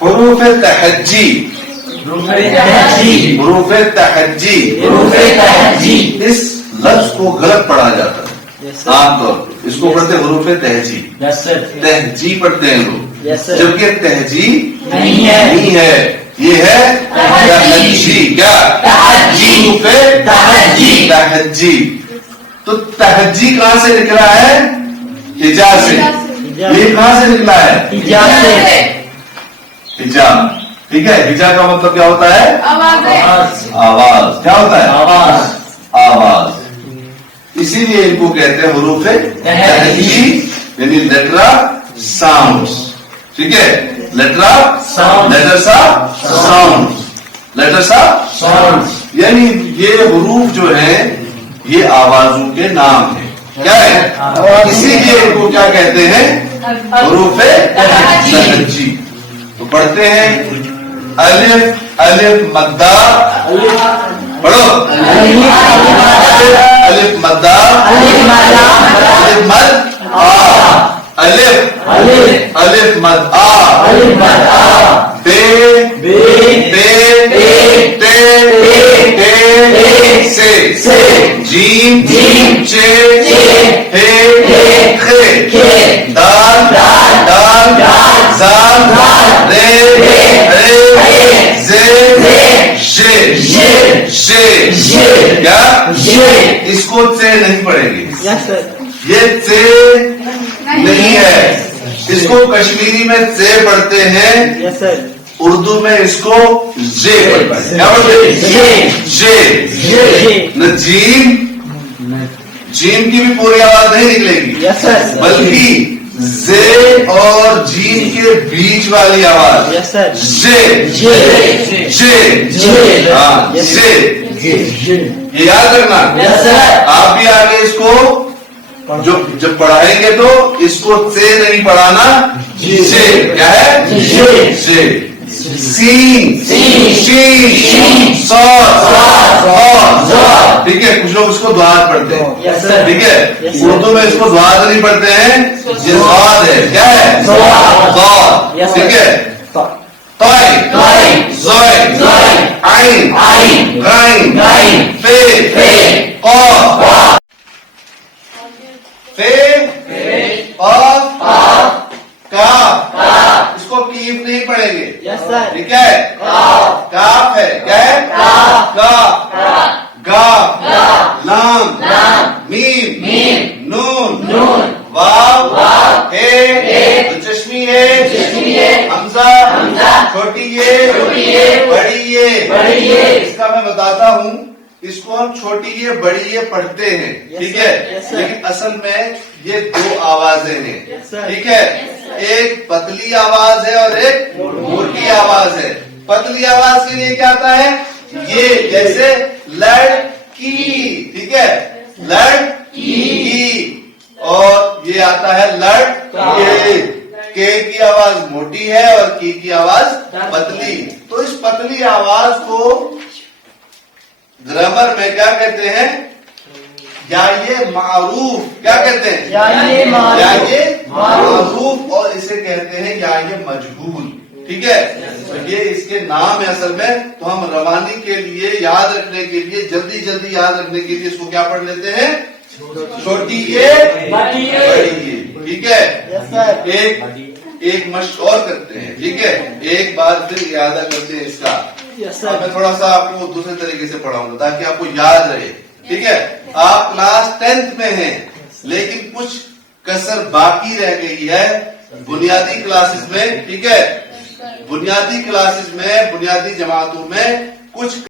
حروف تہجی، حروف تہجی، اس لفظ کو غلط پڑھا جاتا ہے عام طور پر، اس کو پڑھتے حروف تہجی، تہجی پڑھتے ہیں لوگ، جبکہ تہجی نہیں ہے، یہ ہے تہجی، کیا حروف تہجی۔ تو تہجی کہاں سے نکلا ہے؟ ہجا سے۔ یہ کہاں سے نکلا ہے؟ ہجا، ٹھیک ہے۔ ہجا کا مطلب کیا ہوتا ہے؟ آواز۔ کیا ہوتا ہے؟ آواز۔ اسی لیے ان کو کہتے ہیں حروف تہجی، یعنی لیٹرا ساؤنڈز، ٹھیک ہے۔ لیٹرس ساؤنڈز، یعنی یہ حروف جو ہیں یہ آوازوں کے نام ہیں، کیا ہے؟ اسی لیے ان کو کیا کہتے ہیں؟ حروف تہجی۔ تو پڑھتے ہیں الف الف مدہ، پڑھو الف مدہ، الف مد آ، الف الف مد آ، بے سے، جیم چے ہے خے، دال زال رے شے، کیا اس کو تے نہیں پڑھیں گے، یہ تے نہیں ہے، اس کو کشمیری میں تے پڑھتے ہیں، اردو میں اس کو زے پڑھتے ہیں، کیا پڑھتے ہیں؟ زے۔ نہ جیم کی بھی پوری آواز نہیں نکلے گی، بلکہ زے اور جیم کے بیچ والی آواز زے، ہاں زے، یہ یاد رکھنا۔ آپ بھی آگے اس کو جب پڑھائیں گے تو اس کو تے نہیں پڑھانا، زے، کیا ہے؟ زے۔ سین، شین، صاد، ٹھیک ہے۔ کچھ لوگ اس کو دعات پڑھتے ہیں، ٹھیک ہے۔ اردو میں اس کو دعات نہیں پڑھتے ہیں، یہ ضاد ہے، کیا ہے؟ ضاد، ٹھیک ہے۔ طائی، زوئی، عین، غین، فے، قاف، کاف، اس کو کیف نہیں پڑھیں گے، ٹھیک ہے۔ کاف ہے، کیا ہے؟ کاف، گاف، لام، میم، نون، واو، ہے، چشمی ہے، حمزہ، چھوٹی یہ، بڑی یہ۔ اس کا میں بتاتا ہوں، اس کو ہم چھوٹی یہ بڑی یہ پڑھتے ہیں، ٹھیک ہے، لیکن اصل میں یہ دو آوازیں ہیں، ٹھیک ہے۔ ایک پتلی آواز ہے اور ایک موٹی آواز ہے۔ پتلی آواز کے لیے کیا آتا ہے؟ یہ، جیسے لڑکی، ٹھیک ہے، لڑکی، اور یہ آتا ہے لڑکے۔ کے کی آواز موٹی ہے اور کی آواز پتلی، تو اس پتلی آواز کو گرامر میں کیا کہتے ہیں؟ یا یہ معروف، کیا کہتے ہیں؟ یا یہ معروف، اور اسے کہتے ہیں یا یہ مجہول، ٹھیک ہے۔ تو یہ اس کے نام ہے اصل میں، تو ہم روانی کے لیے یاد رکھنے کے لیے، جلدی یاد رکھنے کے لیے اس کو کیا پڑھ لیتے ہیں؟ چھوٹی یہ بڑی یہ، ٹھیک ہے۔ ایک مشق اور کرتے ہیں، ٹھیک ہے، ایک بار پھر اعادہ کرتے ہیں اس کا۔ میں تھوڑا سا آپ کو دوسرے طریقے سے پڑھاؤں گا تاکہ آپ کو یاد رہے، ٹھیک ہے۔ آپ کلاس 10th میں ہیں، لیکن کچھ کسر باقی رہ گئی ہے بنیادی کلاسز میں، ٹھیک ہے۔ بنیادی کلاسز میں، بنیادی جماعتوں میں کچھ